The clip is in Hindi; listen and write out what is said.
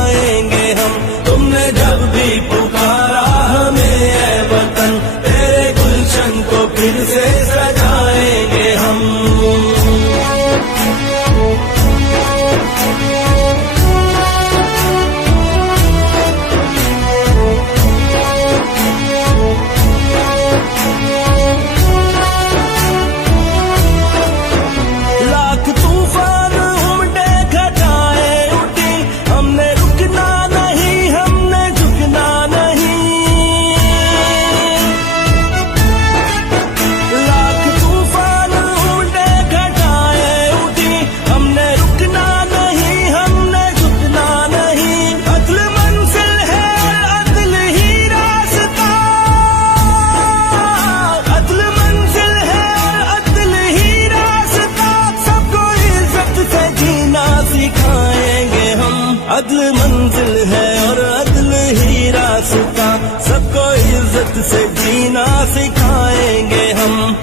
सिखाएंगे हम। तुमने जब भी पुकारा हमें ऐ वतन, तेरे गुलशन को फिर से सजाएंगे हम। अदल मंजिल है और अदल ही रास्ता, सबको इज्जत से जीना सिखाएंगे हम।